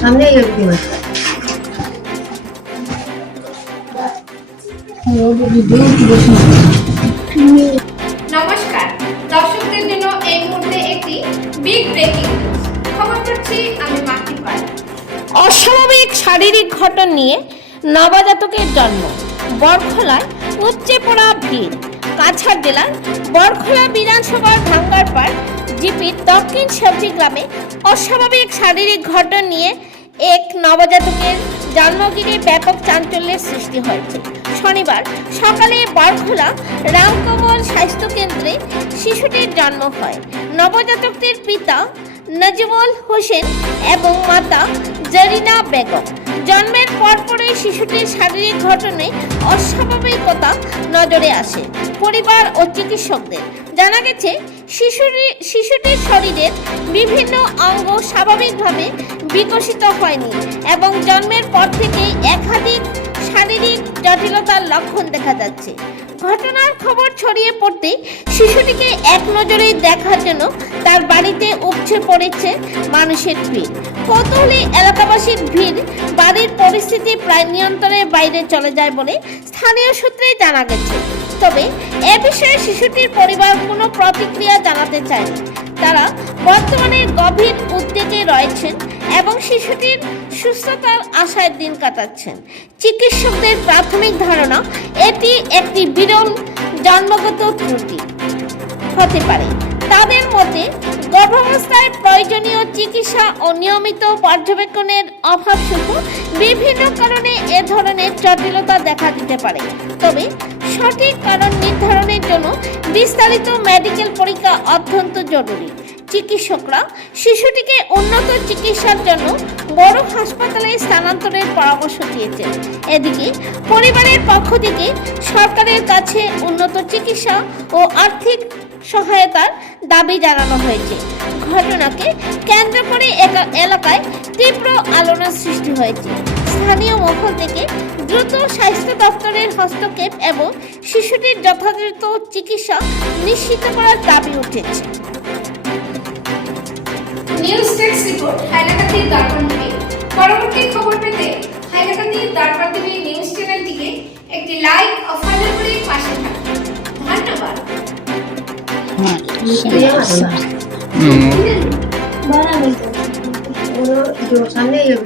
सामने নমস্কার দর্শকদের জন্য এই মুহূর্তে একটি বিগ ব্রেকিং খবর পড়ছি আমি মাটি পাল। অস্বাভাবিক শারীরিক ঘটনা নিয়ে নবজাতকের জন্ম, বরখলায় উপচে পড়া ভিড়। কাছাড় জেলার বরখলা বিধানসভার ভাঙ্গারপাড় জিপির দক্ষিণ সবজি গ্রামে অস্বাভাবিক শারীরিক ঘটনা নিয়ে এক নবজাতকের জন্ম ঘিরে ব্যাপক চাঞ্চল্যের সৃষ্টি হয়েছে। শনিবার সকালে বরখলা রামকমল স্বাস্থ্যকেন্দ্রে শিশুটির জন্ম হয়। নবজাতকটির পিতা নাজিমুল হোসেন এবং মাতা জারিনা বেগম। জন্মের পরপরই শিশুটির শারীরিক ঘটনায় অস্বাভাবিকতা নজরে আসে পরিবার ও চিকিৎসকদের। জানা গেছে শিশুটির শরীরের বিভিন্ন অঙ্গ স্বাভাবিকভাবে বিকশিত হয়নি এবং জন্মের পর থেকেই একাধিক শারীরিক জটিলতার লক্ষণ দেখা যাচ্ছে। ঘটনার খবর ছড়িয়ে পড়তে শিশুটিকে এক নজরে দেখার জন্য তার বাড়িতে উপচে পড়েছে মানুষের ভিড়। কৌতূহলী এলাকাবাসীর ভিড় বাড়ির পরিস্থিতি প্রায় নিয়ন্ত্রণের বাইরে চলে যায় বলে স্থানীয় সূত্রে জানা গেছে। তবে এ বিষয়ে শিশুটির পরিবার কোনো প্রতিক্রিয়া জানাতে চায়নি। তারা বর্তমানে গভীর উদ্বেগে রয়েছেন এবং শিশুটির সুস্থতার আশায় দিন কাটাচ্ছেন। চিকিৎসকদের প্রাথমিক ধারণা এটি একটি বিরল জন্মগত ত্রুটি হতে পারে। তাদের মতে গর্ভাবস্থায় প্রয়োজনীয় চিকিৎসা ও নিয়মিত পর্যবেক্ষণের অভাবসহ বিভিন্ন কারণে এ ধরনের জটিলতা দেখা দিতে পারে। তবে সঠিক কারণ নির্ধারণের জন্য বিস্তারিত মেডিকেল পরীক্ষা অত্যন্ত জরুরি। চিকিৎসকরা শিশুটিকে উন্নত চিকিৎসার জন্য বড় হাসপাতালে স্থানান্তরের পরামর্শ দিয়েছেন। এদিকে পরিবারের পক্ষ থেকে সরকারের কাছে উন্নত চিকিৎসা ও আর্থিক সহায়তার দাবি জানানো হয়েছে। ঘটনাকে কেন্দ্র করে এলাকায় তীব্র আলোড়ন সৃষ্টি হয়েছে। স্থানীয় মহল থেকে দ্রুত স্বাস্থ্য দপ্তরের হস্তক্ষেপ এবং শিশুটির যথাযথ চিকিৎসা নিশ্চিত করার দাবি উঠেছে। নিউজ ডেস্ক রিপোর্ট হাইলাকান্দি দর্পণ টিভি। পরবর্তী খবর পেতে হাইলাকান্দি দর্পণ টিভি নিউজ চ্যানেলটিকে একটি লাইক ও ফলো করে পাশে থাকুন। ধন্যবাদ। जो सामने ये